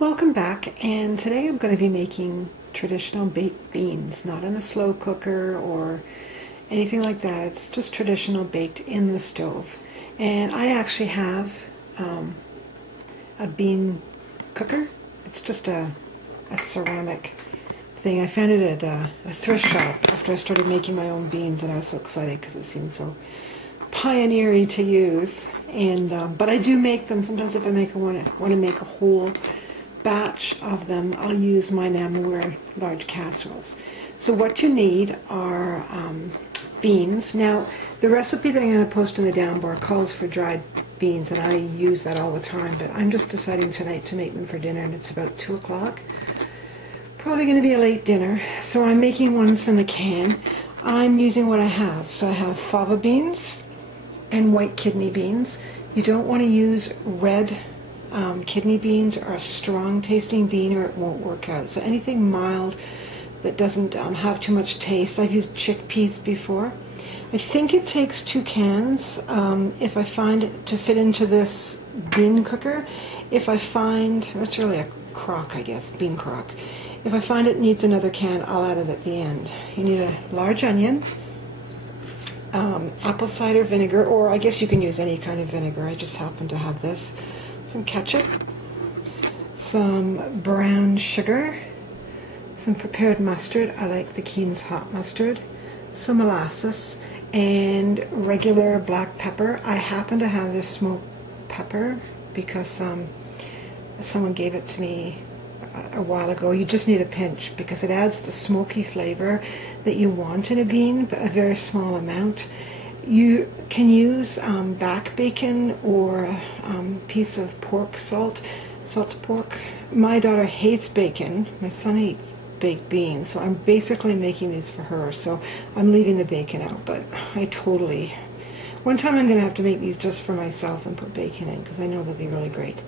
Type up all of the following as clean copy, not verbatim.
Welcome back, and today I'm going to be making traditional baked beans, not in a slow cooker or anything like that. It's just traditional baked in the stove. And I actually have a bean cooker. It's just a ceramic thing. I found it at a thrift shop after I started making my own beans, and I was so excited because it seemed so pioneering to use. And but I do make them sometimes if I want to make a whole batch of them. I'll use my enamelware large casseroles. So what you need are beans. Now the recipe that I'm going to post in the down bar calls for dried beans, and I use that all the time, but I'm just deciding tonight to make them for dinner, and it's about 2 o'clock. Probably going to be a late dinner, so I'm making ones from the can. I'm using what I have. So I have fava beans and white kidney beans. You don't want to use red kidney beans or a strong tasting bean, or it won't work out. So anything mild that doesn't have too much taste. I've used chickpeas before. I think it takes 2 cans if I find it to fit into this bean cooker. If I find, it's really a crock, I guess, bean crock. If I find it needs another can, I'll add it at the end. You need a large onion, apple cider vinegar, or I guess you can use any kind of vinegar. I just happen to have this. Some ketchup, some brown sugar, some prepared mustard. I like the Keen's hot mustard, some molasses, and regular black pepper. I happen to have this smoked pepper because someone gave it to me a while ago. You just need a pinch because it adds the smoky flavor that you want in a bean, but a very small amount. You can use back bacon or a piece of pork salt pork. My daughter hates bacon. My son eats baked beans, so I'm basically making these for her. So I'm leaving the bacon out, but I totally... One time I'm going to have to make these just for myself and put bacon in because I know they'll be really great.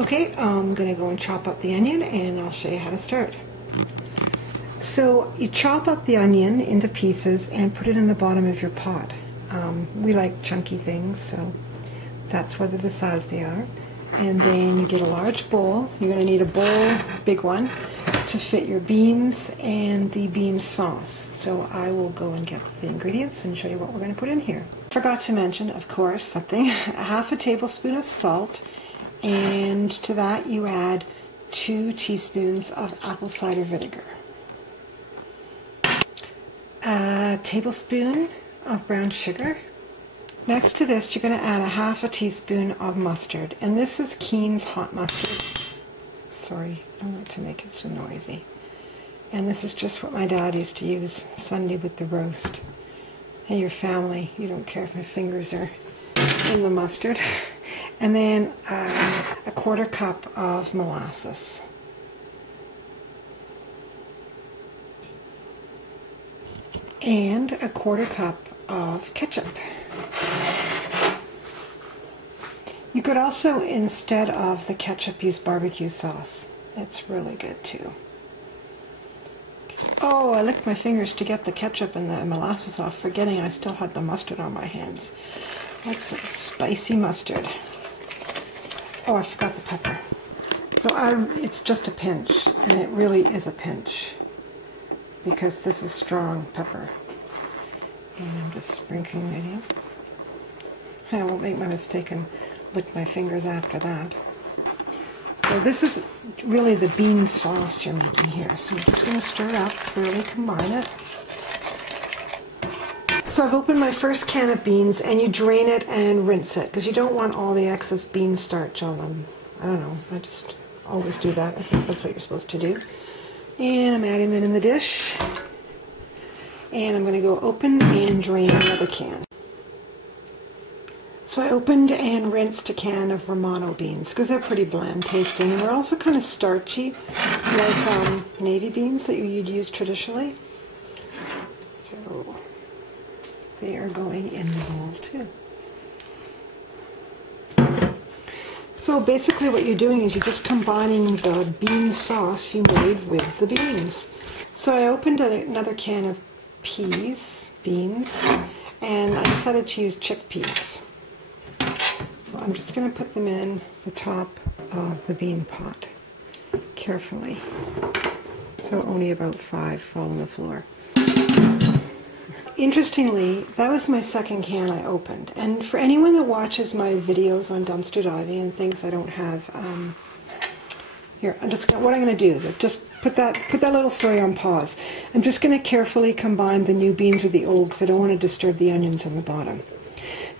Okay, I'm going to go and chop up the onion, and I'll show you how to start. So you chop up the onion into pieces and put it in the bottom of your pot. We like chunky things, so that's whether the size they are. And then you get a large bowl. You're going to need a bowl, big one, to fit your beans and the bean sauce. So I will go and get the ingredients and show you what we're going to put in here. Forgot to mention, of course, something. Half a tablespoon of salt, and to that you add 2 teaspoons of apple cider vinegar. A tablespoon of brown sugar. Next to this, you're going to add a half a teaspoon of mustard, and this is Keen's hot mustard. Sorry, I don't like to make it so noisy. And this is just what my dad used to use Sunday with the roast. Hey, your family, you don't care if my fingers are in the mustard. And then a 1/4 cup of molasses. And a 1/4 cup of ketchup. You could also, instead of the ketchup, use barbecue sauce. It's really good too. Oh, I licked my fingers to get the ketchup and the molasses off, forgetting I still had the mustard on my hands. That's some spicy mustard. Oh, I forgot the pepper. So it's just a pinch, and it really is a pinch because this is strong pepper. And I'm just sprinkling it in. I won't make my mistake and lick my fingers after that. So this is really the bean sauce you're making here. So we're just going to stir it up, thoroughly combine it. So I've opened my first can of beans, and you drain it and rinse it because you don't want all the excess bean starch on them. I don't know, I just always do that. I think that's what you're supposed to do. And I'm adding that in the dish. And I'm going to go open and drain another can. So I opened and rinsed a can of Romano beans because they're pretty bland tasting, and they're also kind of starchy, like navy beans that you'd use traditionally. So they are going in the bowl too. So basically what you're doing is you're just combining the bean sauce you made with the beans. So I opened another can of beans, and I decided to use chickpeas. So I'm just going to put them in the top of the bean pot. carefully. So only about 5 fall on the floor. Interestingly, that was my second can I opened. And for anyone that watches my videos on dumpster diving and thinks I don't have, here, what I'm going to do, just put that little story on pause. I'm just going to carefully combine the new beans with the old because I don't want to disturb the onions on the bottom.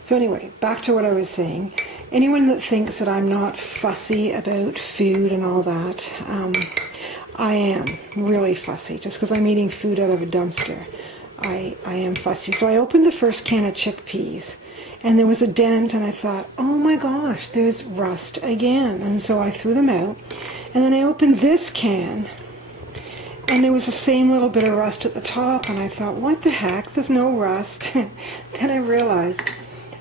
So anyway, back to what I was saying. Anyone that thinks that I'm not fussy about food and all that, I am really fussy. Just because I'm eating food out of a dumpster, I am fussy. So I opened the first can of chickpeas, and there was a dent, and I thought, oh my gosh, there's rust again. And so I threw them out. And then I opened this can, and there was the same little bit of rust at the top, and I thought, what the heck, there's no rust. Then I realized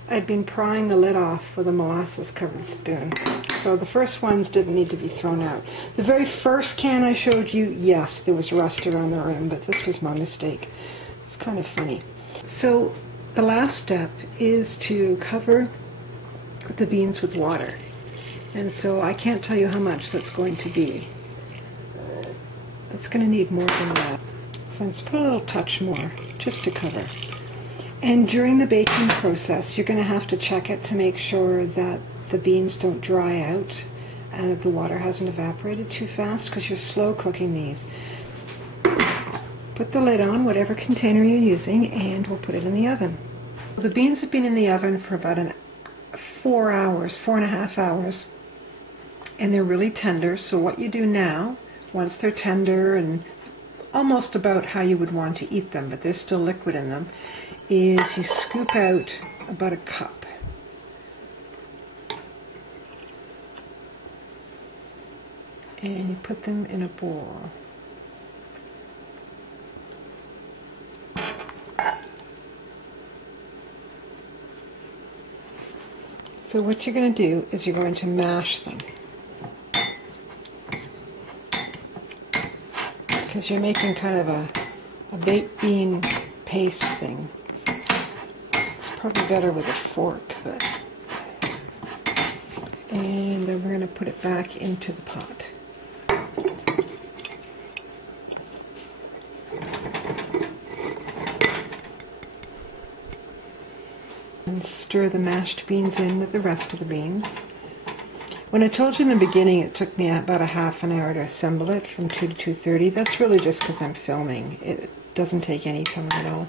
I'd been prying the lid off with a molasses-covered spoon. So the first ones didn't need to be thrown out. The very first can I showed you, yes, there was rust around the rim, but this was my mistake. It's kind of funny. So the last step is to cover the beans with water. And so I can't tell you how much that's going to be. It's going to need more than that. So let's put a little touch more, just to cover. And during the baking process, you're going to have to check it to make sure that the beans don't dry out and that the water hasn't evaporated too fast, because you're slow cooking these. Put the lid on, whatever container you're using, and we'll put it in the oven. The beans have been in the oven for about 4 hours, 4.5 hours, and they're really tender. So what you do now, once they're tender and almost about how you would want to eat them, but there's still liquid in them, is you scoop out about a cup. And you put them in a bowl. So what you're going to do is you're going to mash them, because you're making kind of a baked bean paste thing. It's probably better with a fork, but... And then we're going to put it back into the pot. And stir the mashed beans in with the rest of the beans. When I told you in the beginning it took me about a half an hour to assemble it from 2 to 2:30, that's really just because I'm filming. It doesn't take any time at all.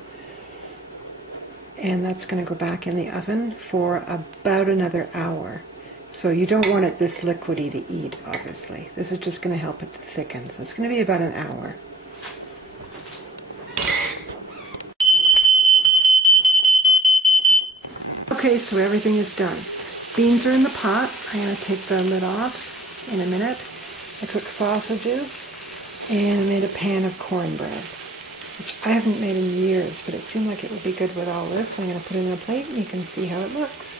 And that's going to go back in the oven for about another hour. So you don't want it this liquidy to eat, obviously. This is just going to help it to thicken. So it's going to be about an hour. Okay, so everything is done. Beans are in the pot. I'm going to take the lid off in a minute. I cooked sausages and made a pan of cornbread, which I haven't made in years, but it seemed like it would be good with all this. So I'm going to put it in a plate and you can see how it looks.